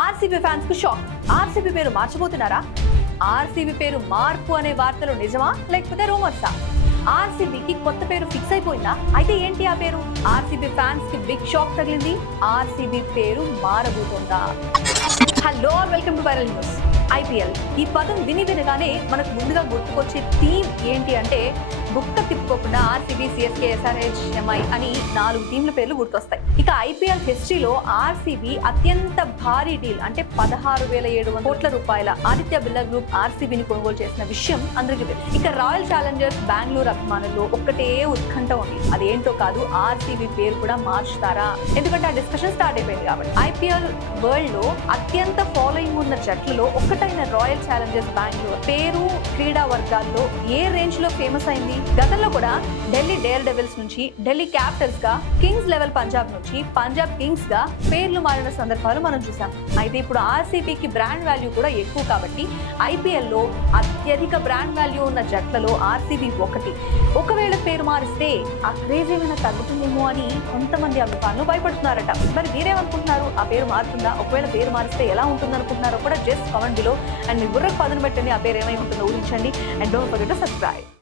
RCB fans కు shock. RCB పేరు మార్చబోతున్నారా? RCB పేరు మార్పు అనే వార్తలు నిజమా లేకపోతే రూమర్సా? ఆర్సీబీకి కొత్త పేరు ఫిక్స్ అయిపోయిందా? అయితే ఏంటి ఆ పేరు? ఆర్సీబీ ఫ్యాన్స్ కి బిగ్ షాక్ తగిలింది. ఆర్సీబీ పేరు మారబోతోందా? Hello, welcome to viral news. IPL ఈ పదం వినగానే మనకు ముందుగా గుర్తుకొచ్చే టీం ఏంటి అంటే గుక్క తిప్పుకోకుండా ఆర్సీబీ, సిఎస్కే, ఎస్ఆర్హెచ్, ఎంఐ అని 4 టీంల పేర్లు గుర్తొస్తాయి. ఇక ఐపీఎల్ హిస్టరీలో ఆర్సీబీ అత్యంత భారీ డీల్ అంటే 16,700 కోట్ల రూపాయల ఆదిత్య బిర్లా గ్రూప్ ఆర్సీబీని కొనుగోలు చేసిన విషయం అందరికీ తెలుసు. ఇక రాయల్ ఛాలెంజర్స్ బెంగళూరు అభిమానుల్లో ఒక్కటే ఉత్కంఠ ఉంది. అదేంటో కాదు, ఆర్సీబీ పేరు కూడా మార్చుతారా? ఎందుకంటే ఆ డిస్కషన్ స్టార్ట్ అయిపోయింది కాబట్టి. ఐపీఎల్ వరల్డ్ లో అత్యంత ఫాలోయింగ్ ఉన్న జట్లలో ఒక్కటైన రాయల్ ఛాలెంజర్స్ బెంగళూరు పేరు క్రీడా వర్గాల్లో ఏ రేంజ్ లో ఫేమస్ అయింది? గతంలో కూడా ఢిల్లీ డేర్ డెవిల్స్ నుంచి ఢిల్లీ క్యాపిటల్స్ గా, కింగ్స్ లెవెల్ పంజాబ్ నుంచి పంజాబ్ కింగ్స్ గా పేర్లు మారిన సందర్భాలు మనం చూసాం. అయితే ఇప్పుడు ఆర్సీబీకి బ్రాండ్ వాల్యూ కూడా ఎక్కువ కాబట్టి ఐపీఎల్ లో అత్యధిక బ్రాండ్ వాల్యూ ఉన్న జట్లలో ఆర్సీబీ ఒకటి. ఒకవేళ పేరు మారిస్తే ఆ క్రేజ్ ఏమైనా తగ్గుతుందేమో అని కొంతమంది అభిమానులు భయపడుతున్నారట. మరి మీరేమనుకుంటున్నారు? ఆ పేరు మారుతుందా? ఒకవేళ పేరు మారిస్తే ఎలా ఉంటుంది అనుకుంటున్నారో కూడా జస్ట్ కామెంట్ బిలో. అండ్ మీ బుర్రకు పదును పెట్టండి, ఆ పేరు ఏమై ఉంటుందో ఊహించండి. And don't forget to subscribe.